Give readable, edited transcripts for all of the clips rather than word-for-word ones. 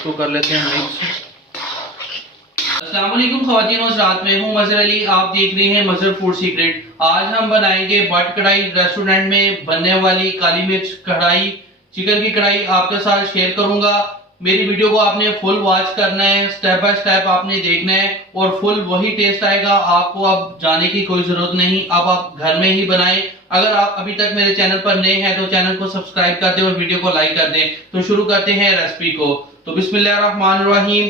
इसको कर लेते हैं मिक्स। अस्सलाम वालेकुम ख़वातीन और हज़रात, मैं हूं मज़हर अली। आप देख रहे हैं मज़हर फूड सीक्रेट। आज हम बनाएंगे बट कढ़ाई रेस्टोरेंट में बनने वाली काली मिर्च कढ़ाई, चिकन की कढ़ाई आपके साथ शेयर करूंगा। मेरी वीडियो को आपने फुल वॉच करना है, स्टेप बाय स्टेप आपने देखना है और फुल वही टेस्ट आएगा। आपको अब जाने की कोई जरूरत नहीं, अब आप घर में ही बनाएं। अगर आप अभी तक मेरे चैनल पर नए हैं तो चैनल को सब्सक्राइब कर दें और वीडियो को लाइक कर दें। तो शुरू करते हैं रेसिपी को। तो बिस्मिल्लाहिर्रहमानिर्रहीम।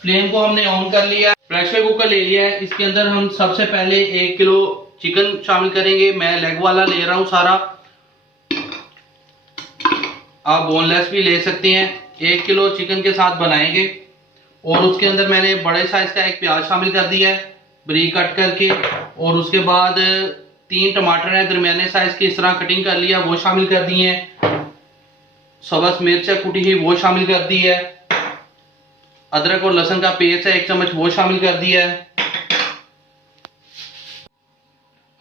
फ्लेम को हमने ऑन कर लिया, प्रेशर कुकर ले लिया है। इसके अंदर हम सबसे पहले 1 किलो चिकन शामिल करेंगे। मैं लेग वाला ले रहा हूं सारा, आप बोनलेस भी ले सकते हैं। 1 किलो चिकन के साथ बनाएंगे। और उसके अंदर मैंने बड़े साइज का एक प्याज शामिल कर दिया है बारीक कट करके। और उसके बाद 3 टमाटर है दरमियाने साइज के, इस तरह कटिंग कर लिया, वो शामिल कर दिए हैं। सब्ज मिर्च है कुटी हुई, वो शामिल कर दी है। अदरक और लहसुन का पेस्ट है 1 चम्मच, वो शामिल कर दिया है।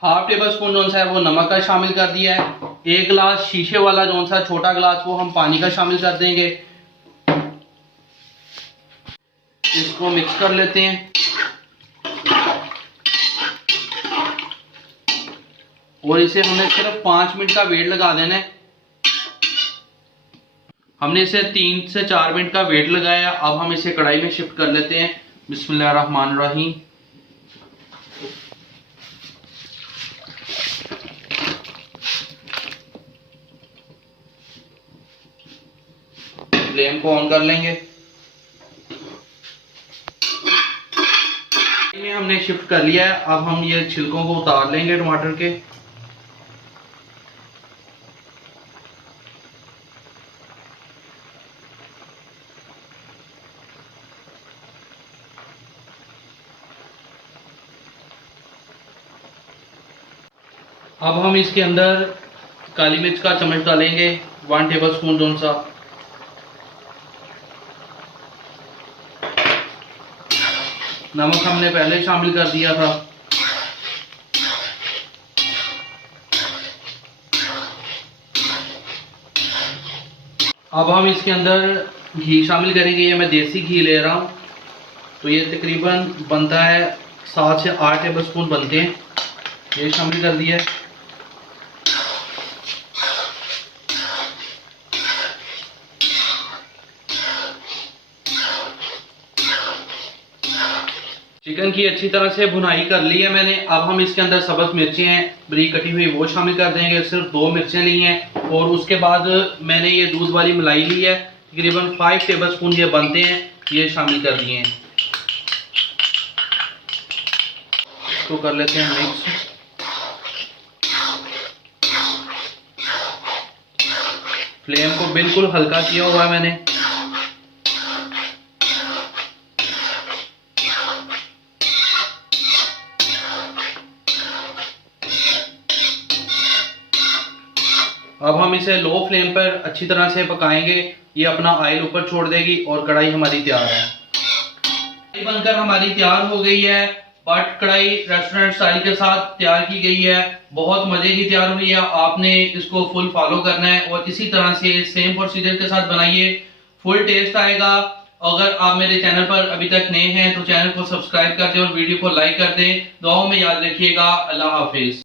हाफ टेबल स्पून जो सा है वो नमक का शामिल कर दिया है। 1 गिलास शीशे वाला जो सा छोटा गिलास वो हम पानी का शामिल कर देंगे। इसको मिक्स कर लेते हैं और इसे हमने सिर्फ 5 मिनट का वेट लगा देना है। हमने इसे 3 से 4 मिनट का वेट लगाया। अब हम इसे कढ़ाई में शिफ्ट कर लेते हैं। बिस्मिल्लाहिर्रहमानिर्रहीम। फ्लेम को ऑन कर लेंगे। में हमने शिफ्ट कर लिया है। अब हम ये छिलकों को उतार लेंगे टमाटर के। अब हम इसके अंदर काली मिर्च का चम्मच डालेंगे 1 टेबल स्पून जोन सा। नमक हमने पहले शामिल कर दिया था। अब हम इसके अंदर घी शामिल करेंगे। ये मैं देसी घी ले रहा हूँ, तो ये तकरीबन बनता है 7 से 8 टेबल स्पून बनते हैं। ये शामिल कर दिया है। चिकन की अच्छी तरह से भुनाई कर ली है मैंने। अब हम इसके अंदर सब्ज मिर्चें हैं बारीक कटी हुई, वो शामिल कर देंगे। सिर्फ 2 मिर्चें ली हैं। और उसके बाद मैंने ये दूध वाली मलाई ली है, तकरीबन 5 टेबल स्पून ये बनते हैं, ये शामिल कर दिए हैं। इसको कर लेते हैं मिक्स। फ्लेम को बिल्कुल हल्का किया हुआ है मैंने। अब हम इसे लो फ्लेम पर अच्छी तरह से पकाएंगे। ये अपना ऑयल ऊपर छोड़ देगी और कढ़ाई हमारी तैयार है। कढ़ाई बनकर हमारी तैयार हो गई है। बट कढ़ाई रेस्टोरेंट स्टाइल के साथ तैयार की गई है। बहुत मजे की तैयार हुई है। आपने इसको फुल फॉलो करना है और इसी तरह से सेम प्रोसीजर के साथ बनाइए, फुल टेस्ट आएगा। अगर आप मेरे चैनल पर अभी तक नए हैं तो चैनल को सब्सक्राइब कर दें और वीडियो को लाइक कर दें। दुआओं में याद रखिएगा। अल्लाह हाफिज।